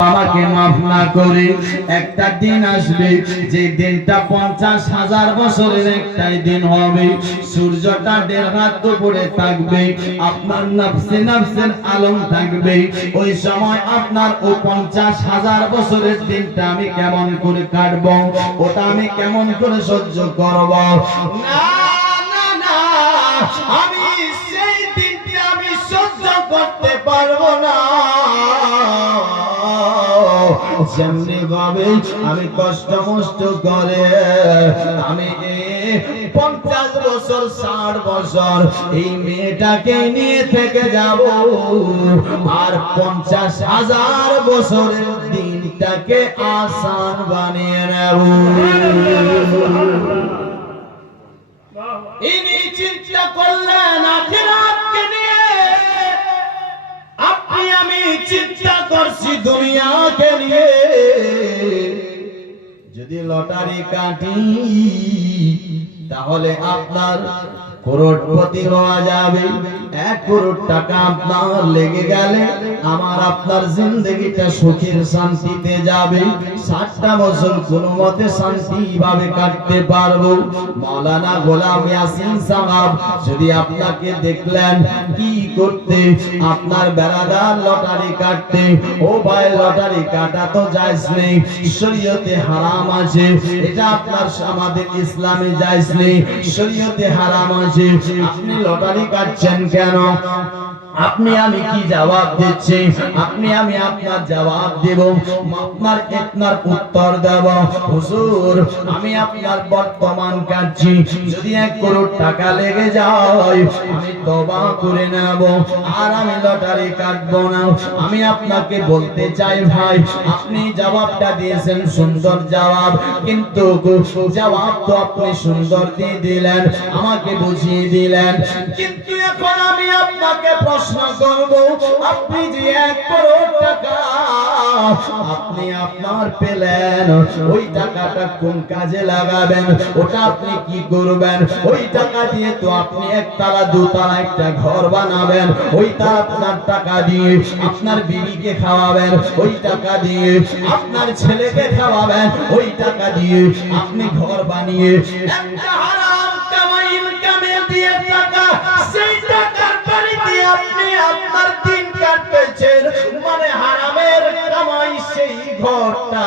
আমাকে মাফ না করে একটা দিন আসবে যে দিনটা পঞ্চাশ হাজার বছরের একটাই দিন হবে। সূর্যটা দেড় হাত উপরে থাকবে, আপনার নফসে নফসের আলম থাকবে। ওই সময় আপনার ও পঞ্চাশ হাজার বছরের দিনটা আমি কেমন করে কাটবো, ওটা আমি কেমন করে সহ্য করব? আমি সেই দিনটি আমি সহ্য করতে পারব না। যেমনি ভাবে আমি কষ্ট মষ্ট করে আমি পঞ্চাশ বছর ষাট বছর এই মেয়েটাকে নিয়ে থেকে যাব। আর পঞ্চাশ হাজার বছরের দিনটাকে আসান বানিয়ে নেব। ইনি চিন্তা করলেন যদি লটারি কাটি তাহলে আপনার করোড়পতি হওয়া যাবে। এক করোড় টাকা আপনার লেগে গেলে আমার আপনার জিন্দগিটা সুখের শান্তিতে যাবে। ষাটটা বছর মতে কাটতে পারব। গোলাম ইয়াসিন সাহাব, যদি আপনাকে দেখলেন কি করতে, আপনার বেড়াদার লটারি কাটতে, ও ভাই লটারি কাটা তো জায়েজ নেই, শরীয়তে হারাম আছে, এটা আপনার আমাদের ইসলামে জায়েজ নেই, শরীয়তে হারাম আছে, আপনি লটারি কাটছেন কেন? কেন? আপনি আমি কি জবাব দিচ্ছি? আপনি আমি আপনার জবাব দেব। আপনার আপনার উত্তর দেব। হুজুর, আমি আপনার বর্তমান কাটছি যদি এক করোড় টাকা লেগে যায়, আমি তবা করে নেব। আর আমি লটারি কাটবো না। আমি আপনাকে বলতে চাই ভাই, আপনি জবাবটা দিয়েছেন সুন্দর জবাব। কিন্তু জবাব তো আপনি সুন্দর দিয়ে দিলেন, আমাকে বুঝিয়ে দিলেন। কিন্তু এখন আমি আপনাকে প্রশ্ন করব, আপনি যে এক করোড় টাকা, আপনি আপনার পেলেন, ওই টাকাটা কোন কাজে লাগাবেন, ওটা আপনি কি করবেন? ওই টাকা দিয়ে তো আপনি একতলা, দুতলা একটা ঘর বানাবেন ওইটা আপনার টাকা দিয়ে আপনার বিবিকে খাওয়াবেন, ওই টাকা দিয়ে আপনার ছেলেকে খাওয়াবেন, ওই টাকা দিয়ে আপনি ঘর বানিয়ে একটা কাটতেছেন মানে হারামের কামাই সেই ঘরটা।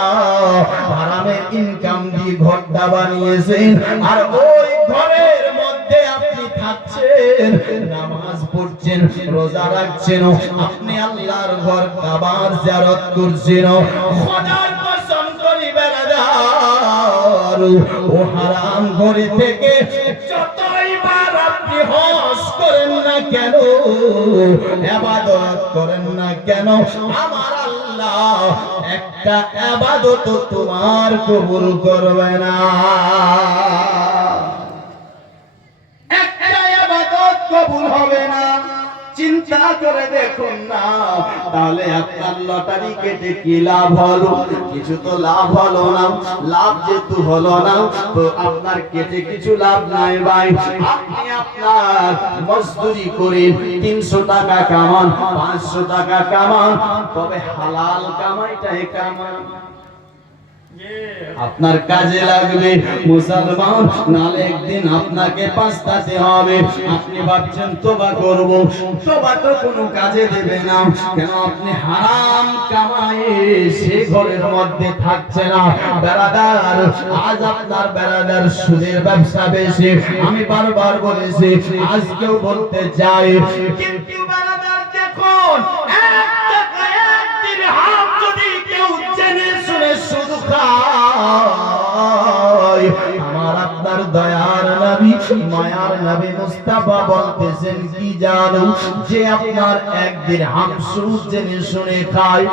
হারামের ইনকাম দিয়ে ঘরটা বানিয়েছেন, আর ওই ঘরের মধ্যে আপনি থাকছেন, নামাজ পড়ছেন, রোজা রাখছেন, আপনি আল্লাহর ঘর কাবার জিয়ারত করছেন খোদার কসম ও হারাম ঘরে থেকে যতই বার আপনি হজ করেন না কেন? আবাদত করেন না কেন? আমার আল্লাহ একটা আবাদত তোমার কবুল করবে না। একটা আবাদত কবুল হবে না। চিন্তা করে দেখুন না। তাহলে আপনার লটারি কেটে কি লাভ হলো? কিছু তো লাভ হলো না। লাভ যেহেতু হলো না, তো আপনার কেটে কিছু লাভ নাই ভাই। আপনি আপনার মজদুরি করে তিনশো টাকা কামান, পাঁচশো টাকা কামান, তবে হালাল কামাইটাই কামান। আপনার কাজে লাগবে মুসলমান, নালে একদিন আপনাকে পাঁচটাতে হবে। আপনি ভাবছেন, তোবা করব। তোবা তো কোনো কাজে দেবে না। কেন আপনি হারাম কামায়ে সে ঘরের মধ্যে থাকছে না। বেড়াদার, আজ আপনার বেড়াদার সুদের ব্যবসা বেশি। আমি বারবার বলেছি, আজকেও বলতে চাই, কিন্তু বেড়াদার দেখুন এক টাকা খায় আমার আপনার দয়ার নবী, মায়ার নবী মুস্তাফা বলতেছেন, কি জানো যে আপনার এক দিরহাম সুদ জেনে শুনে খায়।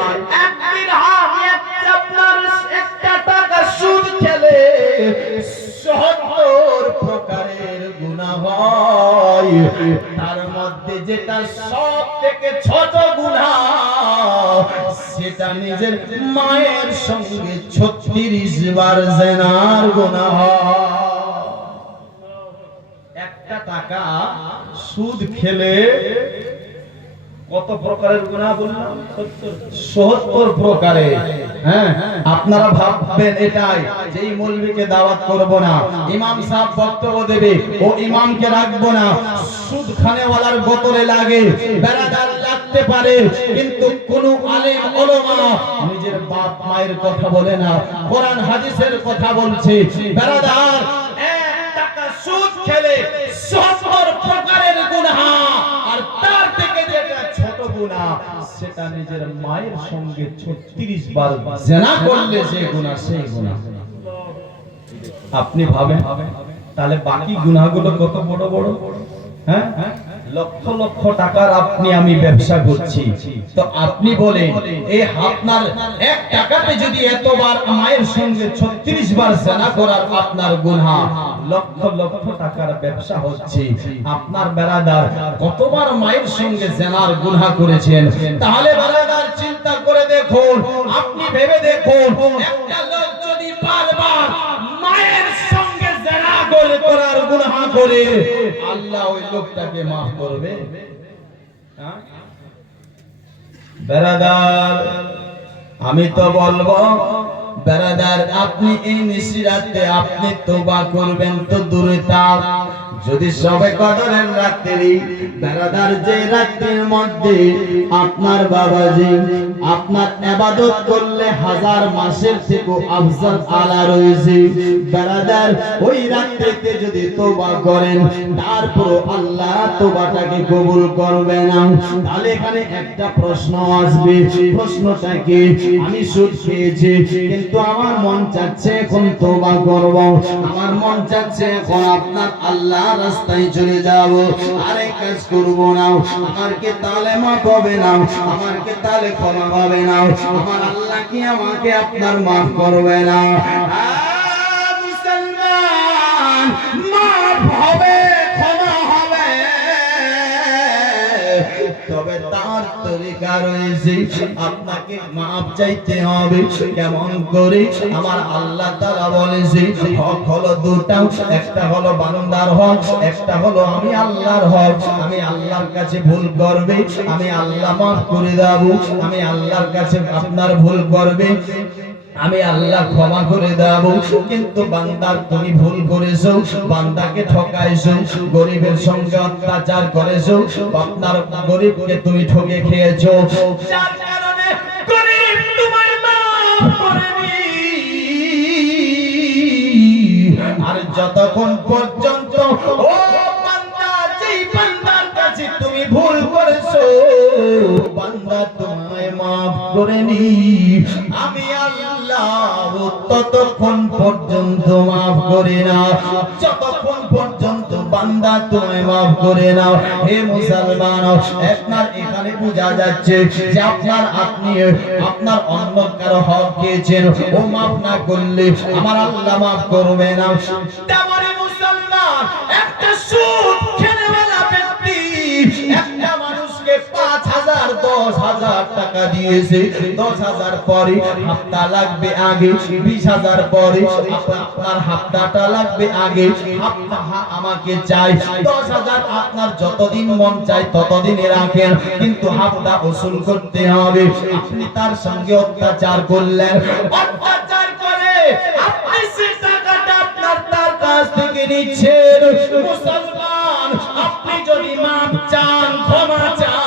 এক দিরহাম আপনার একটা টাকা সুদ খেলে সত্তর প্রকারের গুনাহ হয়। যেটা সব থেকে ছোট গুনাহ, সেটা নিজের মায়ের সঙ্গে ছত্রিশ বার জেনার গুনাহ। একটা টাকা সুদ খেলে কত প্রকারের গুনাহ বললাম? সত্তর। প্রকারে হ্যাঁ আপনারা ভাববেন এটাই যে এই মৌলবীকে দাওয়াত করব না। ইমাম সাহেব বক্তব্য দেবে, ও ইমামকে রাখব না। সুদ খানেওয়ালার বোতলে লাগে, বেড়াদার লাগতে পারে, কিন্তু কোন আলেম ওলামা নিজের বাপ মায়ের কথা বলে না। কোরআন হাদিসের কথা বলছে, বেড়াদার, এক টাকা সুদ খেলে সত্তর প্রকারের গুনাহ, আর গুনাহ সেটা নিজের মায়ের সঙ্গে 36 বার জেনা করলে যে গুণা সেই গুণা আপনি ভাবেন? তাহলে বাকি গুণাগুলো কত বড় বড়? হ্যাঁ হ্যাঁ? লক্ষ লক্ষ টাকার আপনি আমি ব্যবসা করছি। তো আপনি বলেন এই আপনার এক টাকাতে যদি এতবার মায়ের সঙ্গে ছত্রিশ বার সেনা করার আপনার গুনহা, লক্ষ লক্ষ টাকার ব্যবসা হচ্ছে। আপনার বেড়াদার কতবার মায়ের সঙ্গে জেনার গুনহা করেছেন? তাহলে বেড়াদার চিন্তা করে দেখুন, আপনি ভেবে দেখুন, একটা লোক যদি বারবার মায়ের করে আল্লাহ ওই লোকটাকে মাফ করবে। বেড়াদার আমি তো বলব বেড়াদার আপনি এই নিশিরাতে আপনি তোবা করবেন তো দূরে তাও যদি সবে কদরের রাত্রি বেরাদার যে রাত্রির মধ্যে আপনার বাবাজি আপনার এবাদত করলে হাজার মাসের থেকে আফজাল আলা রয়েছে। বেরাদার ওই রাত্রিতে যদি তোবা করেন তারপর আল্লাহ তোবাটাকে কবুল করবে না। তাহলে এখানে একটা প্রশ্ন আসবে। প্রশ্নটা কি? আমি সুদ খেয়েছি, কিন্তু আমার মন চাচ্ছে এখন তোবা করব। আমার মন চাচ্ছে এখন আপনার আল্লাহ রাস্তায় চলে যাব। আরেক কাজ করব না। আমার কে তাহলে মা হবে না। আমার কে তাহলে ক্ষমা হবে না। আমার আল্লাহ কি আমাকে আপনার মাফ করবে না? তরিকা রয়েছে আপনাকে মাপ চাইতে হবে। কেমন করে? আমার আল্লাহ তারা বলেছে, হক হলো দুটা। একটা হলো বান্দার হক, একটা হলো আমি আল্লাহর হক। আমি আল্লাহর কাছে ভুল করবে, আমি আল্লাহ মাফ করে দেব। আমি আল্লাহর কাছে আপনার ভুল করবে। আমি আল্লাহ ক্ষমা করে দেব কিন্তু বান্দার তুমি ভুল করেছ, বান্দাকে ঠকাইছো, গরিবের সঙ্গে অত্যাচার করেছ, আপনার গরিবকে তুমি ঠকে খেয়েছো। যার কারণে গরিব তোমায় মাফ করেনি আর যতক্ষণ পর্যন্ত, ও বান্দা, যেই বান্দার কাছে তুমি ভুল করেছ, বান্দা তোমায় মাফ করেনি আমি আল্লাহ ততক্ষণ পর্যন্ত মাফ করে না যতক্ষণ পর্যন্ত বান্দা তোমায় মাফ করে না হে মুসলমান, আপনার এখানে বোঝা যাচ্ছে যে আপনার আপনি আপনার অন্য কারও হক খেয়েছেন ও মাফ না করলে আমার আল্লাহ মাফ করবে না। তেমনি মুসলমান, একটা সুদ খেলেওয়ালা ব্যক্তি দশ হাজার টাকা দিয়েছে। দশ হাজার পরে হাফতা লাগবে আগে, বিশ হাজার পরে আপনার হাফতাটা লাগবে আগে। আমাকে চাই। দশ হাজার আপনার যতদিন মন চাই ততদিন রাখেন। কিন্তু হাফতা ওসুল করতে হবে। আপনি তার সঙ্গে অত্যাচার করলেন। অত্যাচার করে নিচ্ছেন। মুসলমান, আপনি যদি মাপ চান, ক্ষমা চান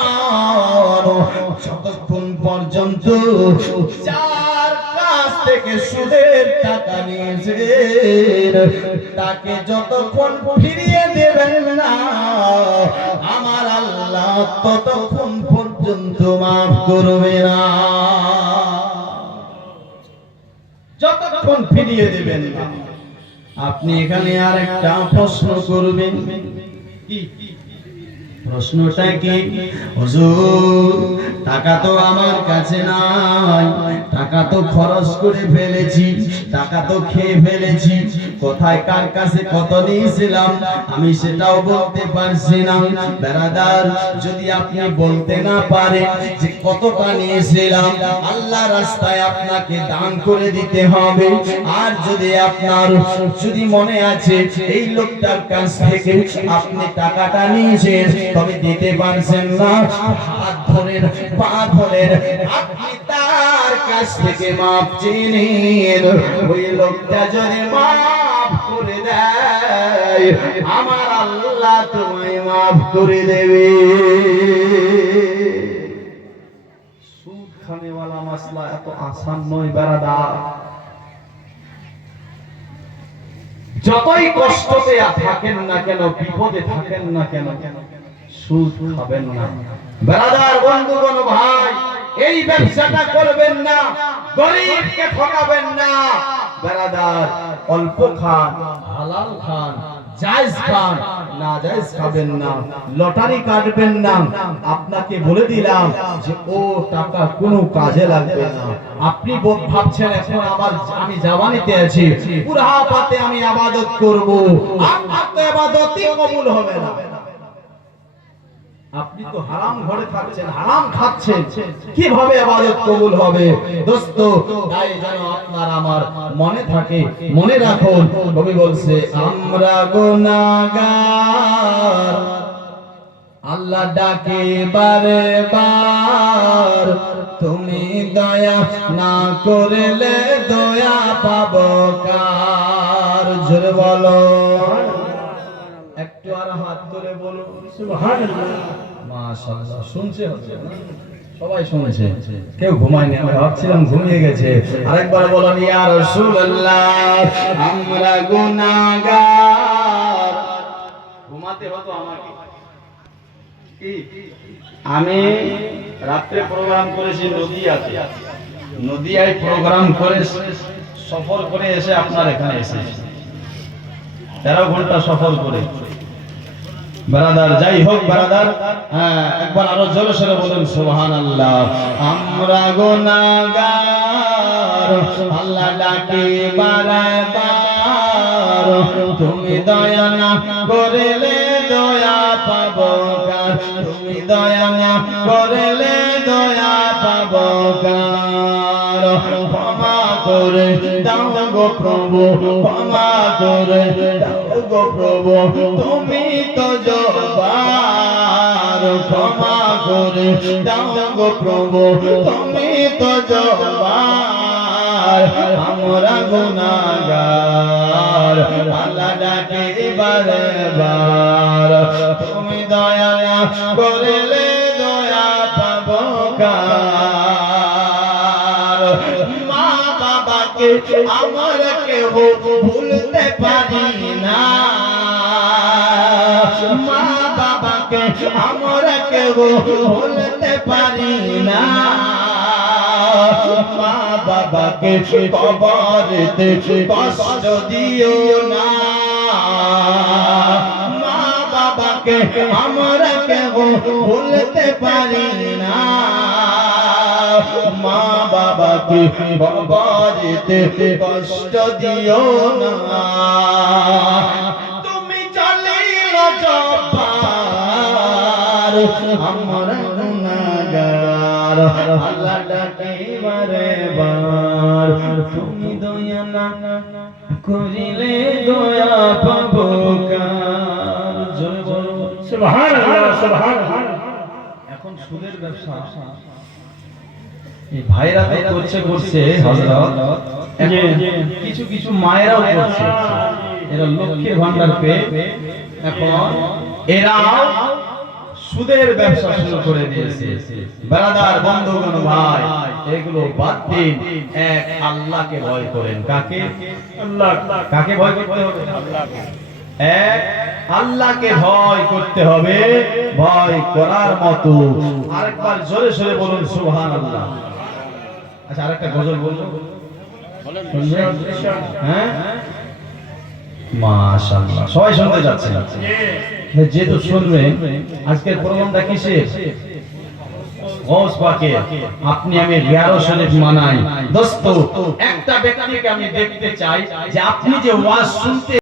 যার কাছ থেকে সুদের টাকা নিয়েছেন, তাকে যতক্ষণ ফিরিয়ে দেবেন না, আমার আল্লাহ ততক্ষণ পর্যন্ত মাফ করবে না। যতক্ষণ ফিরিয়ে দেবেন না। আপনি এখানে আর একটা প্রশ্ন করবেন। কি? প্রশ্নটা কি? হুজুর, টাকা তো আমার কাছে নাই। টাকা তো খরচ করে ফেলেছি, টাকা তো খেয়ে ফেলেছি। কোথায় কার কাছে কত নিয়েছিলাম, আমি সেটাও বলতে পারছি না। বেরাদার, যদি আপনি বলতে না পারেন যে কতটা নিয়েছিলাম, আল্লাহ রাস্তায় আপনাকে দান করে দিতে হবে। আর যদি আপনার, যদি মনে আছে এই লোকটার কাছ থেকে আপনি টাকাটা নিয়েছেন, তবে দিতে পারছেন না। হাত ধরেন পা ধরেন আপনি তার কাছ থেকে মাপ চিনেন ওই লোকটা যদি করে দেয় আমার আল্লাহ তোমায় মাফ করে দেবে। মাসলা এত আসান নয় বেড়াদার যতই কষ্টতে থাকেন না কেন, বিপদে থাকেন না কেন, সুদ খাবেন না। বেড়াদার বন্ধুগণ ভাই এই ব্যবসাটা করবেন না, গরিবকে ঠকাবেন না। বেড়াদার, অল্প খান, হালাল খান, জায়েজ খান আপনি ভাবছেন, এখন আমার আমি জাওয়ানিতে আছি। বুড়াপাতে আমি আবাদত করব। আবাদতই কবুল হবে না। আপনি তো হারাম ঘরে থাকছেন হারাম খাচ্ছেন। কীভাবে আবাদত কবুল হবে? দোস্ত তাই যেন আপনার আমার মনে থাকে মনে রাখুন কবি বলছে আমরা গুনাহগার। আল্লাহ ডাকে বারে বার তুমি দয়া না করলে দয়া পাবো কার? জোরে বলো। হচ্ছে? সবাই কেউ ঘুমায়নি ভাবছিলাম ঘুমিয়ে গেছে। আরেকবার বলেন ঘুমাতে হতো আমাকে। আমি রাত্রে প্রোগ্রাম করেছি, নদিয়াতে। নদিয়ায় প্রোগ্রাম করে সফর করে এসে আপনার এখানে এসেছি। তেরো ঘণ্টা সফর করে। বারাদার, যাই হোক বারাদার হ্যাঁ একবার আরও জোরে সরে বলুন সুবহান আল্লাহ আমরা গুনাহগার, আল্লাহ ডাকি বারবার। তুমি দয়া না করলে দয়া পাবো কার? তুমি দয়া না করলে দয়া পাবো কার? গো প্রভু, ক্ষমা করে দাও গো প্রভু। তুমি তো জবার ক্ষমা করে দাও গো প্রভু। তুমি তো জবার আমরা গুনাহগার আল্লাহ ডাকে বারে। বার তুমি দয়া করলে বাবাকে আমার কেহ ভুলতে পারি না। মা বাবাকে আমরা কেহ ভুলতে পারি না। মা বাবাকে কবরতে কষ্ট দিও না। মা বাবাকে আমরা কেহ ভুলতে পারি না। মা বাবাকে কবরতে কষ্ট দিও না। তুমি চলিল জব্বার আমরা গুনাহগার আল্লাহ ডাকে বারে বার। তুমি দয়া না করিলে দয়া পাবো কার। জয় বলো। এখন সুদের ব্যবসা। এই ভাইরা তো করছে করছে হযরত। কিছু কিছু মায়েরাও করছে। এরা লক্ষ্মীর ভান্ডার পেয়ে এখন এরা সুদের ব্যবসা শুরু করে দিয়েছে। বন্ধুগণ ভাই এগুলো বাদ দিন। এক আল্লাহকে ভয় করেন। কাকে? কাকে ভয় করতে হবে? এক আল্লাহকে ভয় করতে হবে। ভয় করার মতো। আরেকবার জোরে সরে বলুন আল্লাহ আচ্ছা আরেকটা গজল বলব হ্যাঁ? মাশাআল্লাহ সবাই শুনতে যাচ্ছে যেহেতু শুনবেন আজকের প্রোগ্রামটা পাকে আপনি আমি রিয়ারো শরীফ মানাই। দোস্ত একটা ব্যক্তিকে আমি দেখতে চাই যে আপনি যে ওয়াজ শুনতে